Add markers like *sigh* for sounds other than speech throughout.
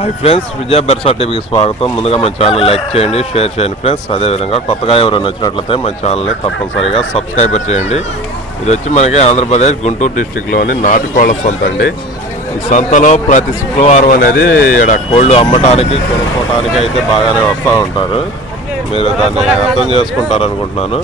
Hi friends విజయ బెర్సా టీవీకి స్వాగతం. ముందుగా మన ఛానల్ లైక్ చేయండి షేర్ చేయండి ఫ్రెండ్స్. అదేవిధంగా కొత్తగా ఎవరైనా వచ్చినట్లయితే మన ఛానల్ని తప్పనిసరిగా సబ్స్క్రైబర్ చేయండి. ఇది వచ్చి మనకి ఆంధ్రప్రదేశ్ గుంటూరు డిస్టిక్లోని నాటుకోళ్ళ సంత అండి. ఈ సంతలో ప్రతి శుక్రవారం అనేది ఇక్కడ కోళ్ళు అమ్మటానికి కొనుక్కోవటానికి అయితే బాగానే వస్తూ ఉంటారు. మీరు దాన్ని అర్థం చేసుకుంటారు అనుకుంటున్నాను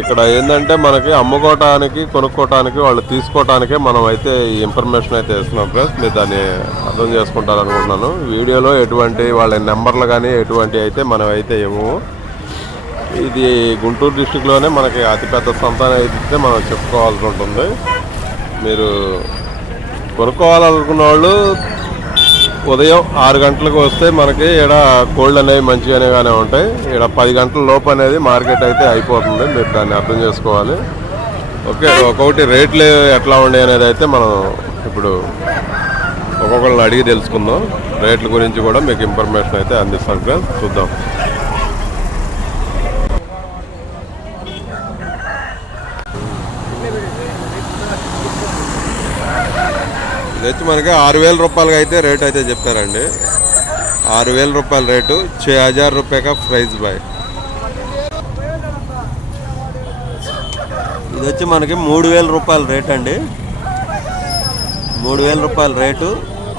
ఇక్కడ ఏంటంటే మనకి అమ్ముకోవటానికి కొనుక్కోవటానికి వాళ్ళు తీసుకోవటానికే మనం అయితే ఈ ఇన్ఫర్మేషన్ అయితే ఇస్తున్నాం ఫ్రెండ్స్ మీరు దాన్ని అర్థం చేసుకుంటారనుకుంటున్నాను. వీడియోలో ఎటువంటి వాళ్ళ నెంబర్లు కానీ ఎటువంటి అయితే మనం అయితే ఇవ్వము ఇది గుంటూరు డిస్టిక్లోనే మనకి అతిపెద్ద సంతానం అయితే మనం చెప్పుకోవాల్సి ఉంటుంది. మీరు కొనుక్కోవాలనుకున్న వాళ్ళు ఉదయం ఆరు గంటలకు వస్తే మనకి ఇక్కడ కోల్డ్ అనేవి మంచిగానే ఉంటాయి. ఇక్కడ పది గంటల లోపు అనేది మార్కెట్ అయితే అయిపోతుంది. మీరు దాన్ని అర్థం చేసుకోవాలి. ఓకే ఒక్కొక్కటి రేట్లు ఎట్లా ఉన్నాయి అనేది అయితే మనం ఇప్పుడు ఒక్కొక్కరిని అడిగి తెలుసుకుందాం. రేట్ల గురించి కూడా మీకు ఇన్ఫర్మేషన్ అయితే అందిస్తాం ఫ్రెండ్స్. చూద్దాం. ఇది వచ్చి మనకి ఆరు వేల రూపాయలకి అయితే రేట్ అయితే చెప్పారండి ఆరు వేల రూపాయల రేటు ఛే హజార్ రూపాయ కా ప్రైస్ బాయ్ ఇది వచ్చి మనకి మూడు వేల రూపాయల రేట్ అండి మూడు వేల రూపాయల రేటు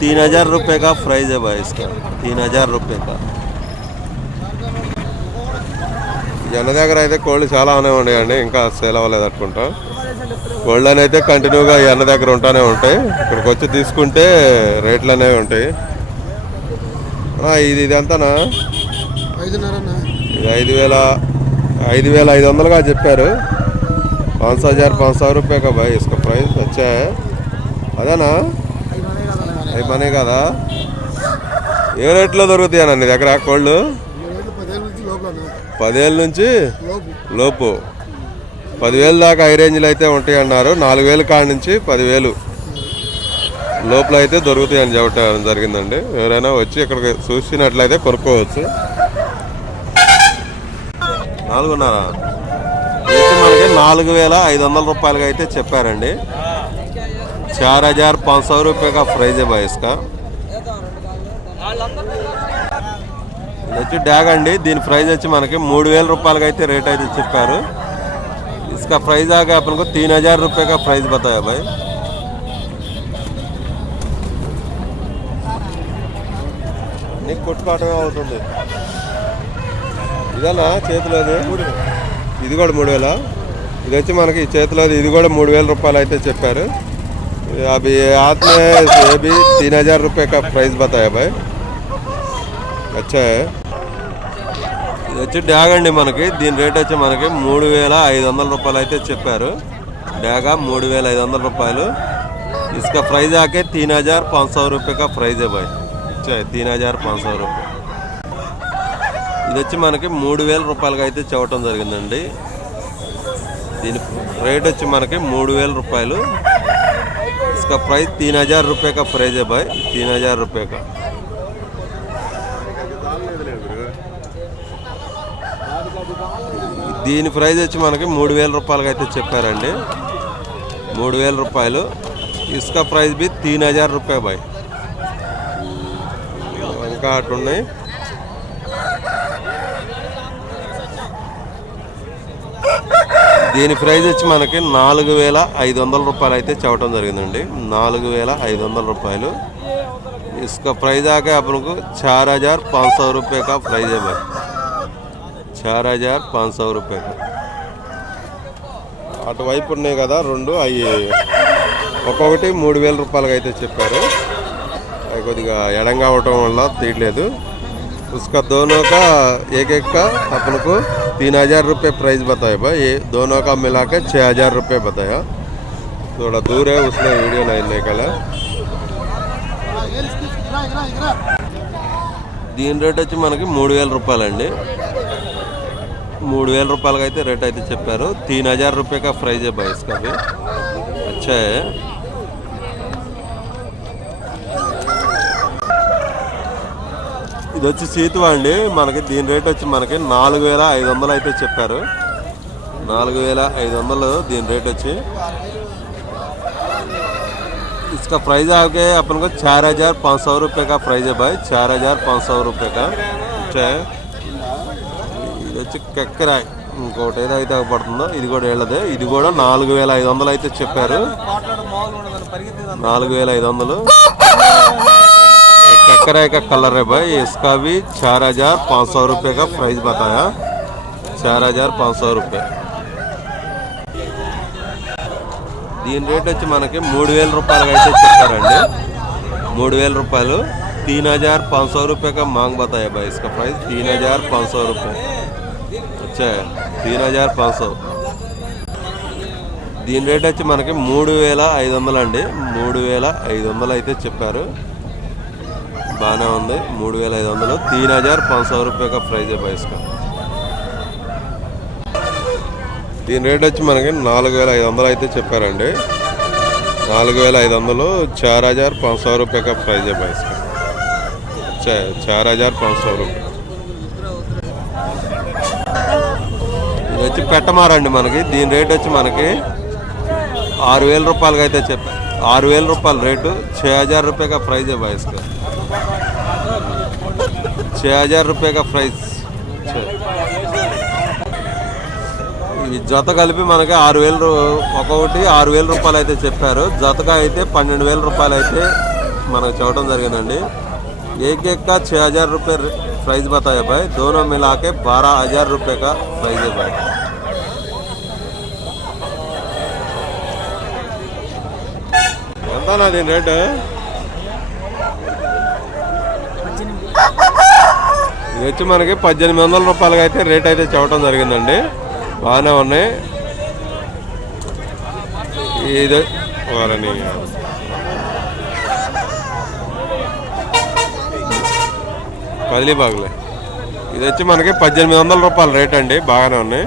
तीन हजार रुपये का प्राइस है भाई इसका तीन हजार रुपये का జన దగ్గర అయితే కోళ్ళు చాలా ఉన్నాయండి ఇంకా సేల్ అవ్వలేదు అనుకుంటా కోళ్ళు అయితే కంటిన్యూగా ఈ అన్న దగ్గర ఉంటానే ఉంటాయి ఇక్కడికి వచ్చి తీసుకుంటే రేట్లు అనేవి ఉంటాయి ఆ, ఇది ఇది ఎంతనా ఐదున్నర అన్న ఇది ఐదు వేల ఐదు వేల ఐదు వందలుగా చెప్పారు పాంచ్ హజార్ పాంచ్ సौ रुपये का भाई इसका प्राइस अच्छा है అదేనా అవి మనీ కదా ఏ రేట్లో దొరుకుతాయి అన్న నీ దగ్గర కోళ్ళు ఏడు పదిహేను నుంచి లోపల అన్న. పదేళ్ళ నుంచి లోపు లోపు పదివేలు దాకా హై రేంజ్లో అయితే ఉంటాయి అన్నారు నాలుగు వేలు కాడ నుంచి పదివేలు లోపల అయితే దొరుకుతాయి అని చెప్పడం జరిగిందండి ఎవరైనా వచ్చి ఇక్కడికి చూసినట్లయితే కొనుక్కోవచ్చు నాలుగున్నర ఇది వచ్చి మనకి నాలుగు వేల ఐదు వందల రూపాయలకి అయితే చెప్పారండి చార్ హజార్ పాంచ్ సौ रुपये का प्राइस है भाई इसका ఇది వచ్చి డ్యాగ్ అండి దీని ప్రైస్ వచ్చి మనకి మూడు వేల రూపాయలకి అయితే రేట్ అయితే చెప్పారు इसका प्राइस आ गया अपन को तीन हजार रुपये का प्राइस बताया भाई నీకు కొట్టుకోవటమే అవుతుంది ఇదేనా చేతిలోది ఇది కూడా మూడు వేల ఇది వచ్చి మనకి ఈ చేతిలోది ఇది కూడా మూడు వేల రూపాయలు అయితే చెప్పారు అవి हाथ में ये भी तीन हजार रुपये का प्राइस बताया भाई अच्छा है ఇది వచ్చి డ్యాగ్ అండి మనకి దీని రేట్ వచ్చి మనకి మూడు వేల ఐదు వందల రూపాయలు అయితే చెప్పారు డ్యాగా మూడు వేల ఐదు వందల రూపాయలు इसका प्राइस आके तीन हजार पाँच सौ रुपये का प्राइस है भाई अच्छा तीन हजार पाँच सौ रुपये ఇది వచ్చి మనకి మూడు వేల రూపాయలకి అయితే చెప్పడం జరిగిందండి దీని రేట్ వచ్చి మనకి మూడు వేల రూపాయలు इसका प्राइस तीन हजार रुपये का प्राइस है भाई तीन हजार रुपये దీని ప్రైస్ వచ్చి మనకి మూడు వేల రూపాయలకి అయితే చెప్పారండి మూడు వేల రూపాయలు ఇసుక ప్రైస్ బి తీన్ హజార్ రూపాయ బాయ్ ఇంకా అటున్నాయి దీని ప్రైస్ వచ్చి మనకి నాలుగు వేల ఐదు వందల రూపాయలు అయితే చెప్పడం జరిగిందండి నాలుగు వేల ఐదు వందల రూపాయలు इसका प्राइस आ गया अपन को चार हजार पाँच सौ रुपये का प्राइस है भाई చార్ హజార్ పాంచ్ సौ రూపాయ అటువైపు ఉన్నాయి కదా రెండు అవి ఒక్కొక్కటి మూడు వేల రూపాయలకి అయితే చెప్పారు అవి కొద్దిగా ఎడంగా అవటం వల్ల తీయట్లేదు उसका दोनों का एक एक का अपन को तीन हजार रुपये प्राइस बताया भाई ये दोनों का मिला के छः हजार रुपये बताया थोड़ा दूर है उसने वीडियो नहीं निकाला దీని రేట్ వచ్చి మనకి మూడు వేల రూపాయలండి మూడు వేల రూపాయలకి అయితే రేట్ అయితే చెప్పారు తీన్ హజార్ రూపాయ కా ప్రైజ్ है भाई इसका भी अच्छा है ఇది వచ్చి సీతువా అండి మనకి దీని రేట్ వచ్చి మనకి నాలుగు వేల ఐదు వందలు అయితే చెప్పారు నాలుగు వేల ఐదు వందలు దీని రేట్ వచ్చి इसका प्राइस आगे अपन को चार हजार पाँच सौ रुपये का प्राइस है भाई चार हजार पाँच सौ रुपये का अच्छा ఇది వచ్చి కెక్కరాయ్ ఇంకోటి ఏదైతే పడుతుందో ఇది కూడా వెళ్ళదు ఇది కూడా నాలుగు వేల ఐదు వందలు అయితే చెప్పారు నాలుగు వేల ఐదు వందలు ककराय का कलर है भाई इसका भी चार हजार पाँच सौ रुपये का प्राइस बताया चार हजार पाँच सौ रुपये దీని రేట్ వచ్చి మనకి మూడు వేల రూపాయలు అయితే చెప్పారండి మూడు వేల రూపాయలు तीन हजार पाँच सौ रुपये का मांग बताया भाई इसका प्राइस तीन हजार पाँच सौ रुपये अच्छा తీన్ హజార్ पाँच దీని రేట్ వచ్చి మనకి మూడు వేల ఐదు వందలు అండి. మూడు వేల ఐదు వందలు అయితే చెప్పారు. బాగానే ఉంది. మూడు వేల ఐదు వందలు. తీన్ హజార్ పాంచ్ సో రూపాయ ప్రైజ్ బయస్కా దీని రేట్ వచ్చి మనకి నాలుగు వేల ఐదు వందలు అయితే చెప్పారండి. నాలుగు వేల ఐదు వందలు. చార్ హజార్ పాంచ్ రూపాయ కా ప్రైజ్ బయస్కా చార్ హజార్ పాంచ్ సో రూపాయ ఇది వచ్చి పెట్టమారండి మనకి దీని రేట్ వచ్చి మనకి ఆరు వేల రూపాయలకి అయితే చెప్పా ఆరు వేల రూపాయల రేటు छः हजार रुपये का प्राइस है भाई इसका छः हजार रुपये का प्राइस ఈ జత కలిపి మనకి ఆరు వేలు రూ- ఒక్కొక్కటి ఆరు వేల రూపాయలు అయితే చెప్పారు జతగా అయితే పన్నెండు వేల రూపాయలు అయితే మనకు చెప్పడం జరిగిందండి एक एक का छः हजार रुपये प्राइस बताया भाई दोनों मिला के बारह हजार रुपये का प्राइस है भाई ఎంత దీని రేటు ఇది వచ్చి మనకి పద్దెనిమిది వందల రూపాయలకి అయితే రేట్ అయితే చెప్పడం జరిగిందండి బాగానే ఉన్నాయి ఇది వారని కదిలీ బాగులే ఇది వచ్చి మనకి పద్దెనిమిది వందల రూపాయల రేట్ అండి బాగానే ఉన్నాయి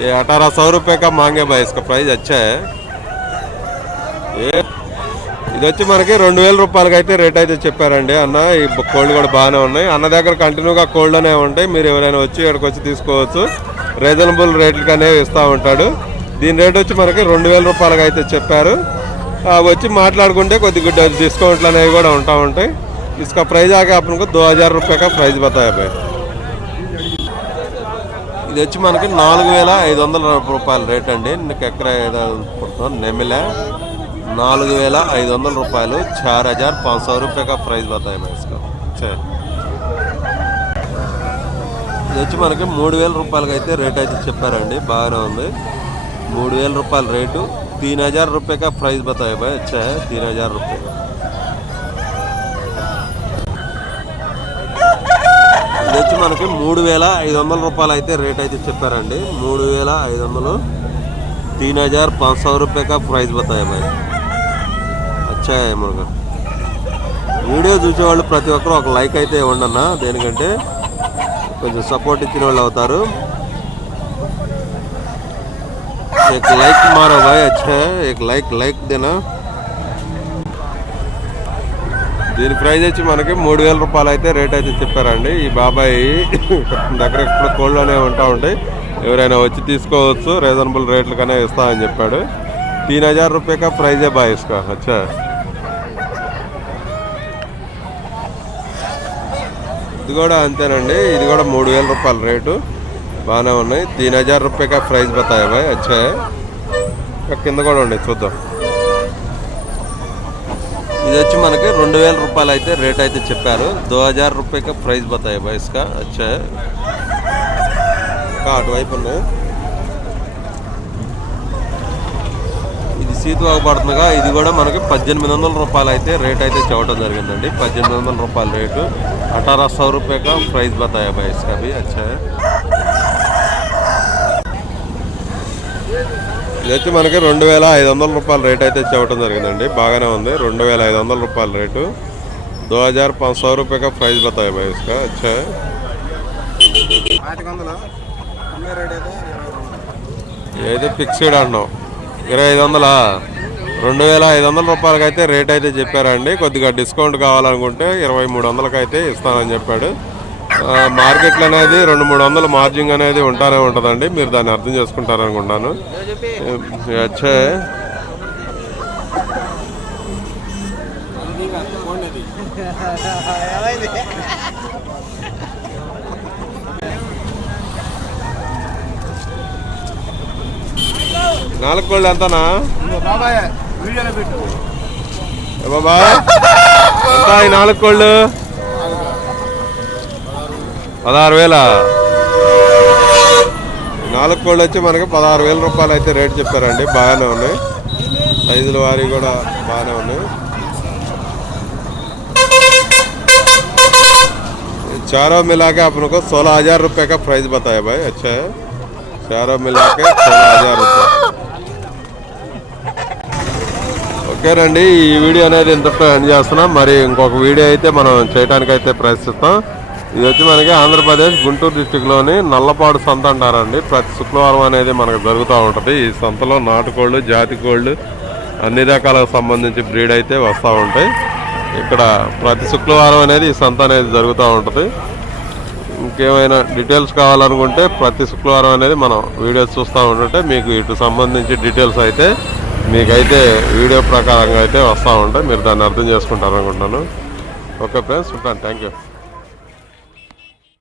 ये अठारह सौ रुपये का मांगे भाई इसका प्राइस अच्छा है ये ఇది వచ్చి మనకి రెండు వేల రూపాయలకి అయితే రేట్ అయితే చెప్పారండి అన్న ఈ కోల్డ్ కూడా బాగానే ఉన్నాయి అన్న దగ్గర కంటిన్యూగా కోల్డ్ అనే ఉంటాయి మీరు ఎవరైనా వచ్చి ఇక్కడికి వచ్చి తీసుకోవచ్చు రీజనబుల్ రేట్లకనే ఇస్తూ ఉంటాడు దీని రేట్ వచ్చి మనకి రెండు వేల రూపాయలకి అయితే చెప్పారు ఆ, వచ్చి మాట్లాడుకుంటే కొద్దిగా డిస్కౌంట్లు అనేవి కూడా ఉంటా ఉంటాయి इसका प्राइस आ गया आप उनको दो हज़ार रुपये का प्राइस बताया भाई। ఇది వచ్చి మనకి నాలుగు వేల ఐదు వందల రూపాయల రేట్ అండి. ఎక్కడ పుడుతుంది నెమిల నాలుగు వేల ఐదు వందల రూపాయలు. చార్ హజార్ పాంచ్ సో రూపాయ కా ప్రైస్ బతాయి ఇసుక. ఇది వచ్చి మనకి మూడు వేల రూపాయలకి అయితే రేట్ అయితే చెప్పారండి. బాగానే ఉంది. మూడు వేల రూపాయల రేటు తీన్ హజార్ రూపాయ కా ప్రైస్ బతాయి బాయ్ వచ్చాయి తీన్ హజార్ రూపాయ వచ్చి మనకి మూడు వేల ఐదు వందల రూపాయలు అయితే రేట్ అయితే చెప్పారండి మూడు వేల ఐదు వందలు तीन हजार पाँच सौ रुपये का प्राइस बताया भाई अच्छा है మనకు వీడియో చూసేవాళ్ళు ప్రతి ఒక్కరు ఒక లైక్ అయితే ఇవ్వండి అన్న దేనికంటే కొంచెం సపోర్ట్ ఇచ్చిన వాళ్ళు అవుతారు एक लाइक मारो भाई अच्छा है एक लाइक लाइक देना దీని ప్రైస్ వచ్చి మనకి మూడు వేల రూపాయలు అయితే రేట్ అయితే చెప్పారండి. ఈ బాబాయ్ *laughs* దగ్గర కోళ్ళు అనేవి ఉంటా ఉంటాయి ఎవరైనా వచ్చి తీసుకోవచ్చు రీజనబుల్ రేట్లకనే ఇస్తా అని చెప్పాడు. తీన్ హజార్ రూపాయ ప్రైజే బాయ్ ఇస్కా అచ్చా. ఇది కూడా అంతేనండి ఇది కూడా మూడు వేల రూపాయల రేటు. బాగానే ఉన్నాయి. తీన్ హజార్ రూపాయ ప్రైస్ బతాయి బాయ్ అచ్చా. కింద కూడా ఉండే చూద్దాం. ఇది వచ్చి మనకి రెండు వేల రూపాయలు అయితే రేట్ అయితే చెప్పారు. దో హజార్ రూపాయకి ప్రైస్ బతాయి బైస్కా ఇంకా అటువైపు ఉన్నాయి. ఇది సీత పడుతుందిగా ఇది కూడా మనకి పద్దెనిమిది వందల రూపాయలు అయితే రేట్ అయితే చెప్పడం జరిగిందండి. పద్దెనిమిది వందల రూపాయల రేటు. అఠారా సౌ రూపాయక ప్రైస్ బతాయా బైస్కా అవి. వచ్చాయి ఇది వచ్చి మనకి రెండు వేల ఐదు వందల రూపాయల రేట్ అయితే చెప్పడం జరిగిందండి బాగానే ఉంది రెండు వేల ఐదు వందల రూపాయల రేటు दो हजार पाँच सौ रुपये का प्राइस बताया भाई इसका अच्छा है పాతిక వందలు అమ్మే రేట్ అయితే ఏదైతే ఫిక్స్డ్ అన్నాం ఇరవై ఐదు వందలా రెండు వేల ఐదు వందల రూపాయలకి అయితే రేట్ అయితే చెప్పారండి కొద్దిగా డిస్కౌంట్ కావాలనుకుంటే ఇరవై మూడు వందలకి అయితే ఇస్తానని చెప్పాడు ఆ, మార్కెట్లో అనేది రెండు మూడు వందల మార్జింగ్ అనేది ఉంటానే ఉంటుందండి. మీరు దాన్ని అర్థం చేసుకుంటారనుకుంటాను. వచ్చే నాలుగు కోళ్ళు ఎంతనా? బాబాయ్ ఏ నాలుగు కోళ్ళు? పదహారు వేల నాలుగు కోళ్ళు వచ్చి మనకి పదహారు వేల రూపాయలు అయితే రేట్ చెప్పారండి బాగానే ఉన్నాయి సైజుల వారి కూడా బాగానే ఉన్నాయి चारों मिला के अपन को सोलह हजार रुपये का प्राइस बताया भाई अच्छा है चारों मिला के सोलह हजार रुपये ఓకేనండి ఈ వీడియో అనేది ఇంతటితో ఎండ్ చేస్తున్నాం మరి ఇంకొక వీడియో అయితే మనం చేయడానికి అయితే ప్రయత్నిస్తాం ఇది వచ్చి మనకి ఆంధ్రప్రదేశ్ గుంటూరు డిస్టిక్లోని నల్లపాడు సంత అంటారండి. ప్రతి శుక్రవారం అనేది మనకు జరుగుతూ ఉంటుంది. ఈ సంతలో నాటుకోళ్ళు జాతి కోళ్ళు అన్ని రకాలకు సంబంధించి బ్రీడ్ అయితే వస్తూ ఉంటాయి. ఇక్కడ ప్రతి శుక్రవారం అనేది ఈ సంత అనేది జరుగుతూ ఉంటుంది. ఇంకేమైనా డీటెయిల్స్ కావాలనుకుంటే ప్రతి శుక్రవారం అనేది మనం వీడియోస్ చూస్తూ ఉంటుంటే మీకు ఇటు సంబంధించి డీటెయిల్స్ అయితే మీకైతే వీడియో ప్రకారంగా అయితే వస్తూ ఉంటాయి. మీరు దాన్ని అర్థం చేసుకుంటారు అనుకుంటున్నాను ఓకే ఫ్రెండ్స్ ఉంటాను. Thank you.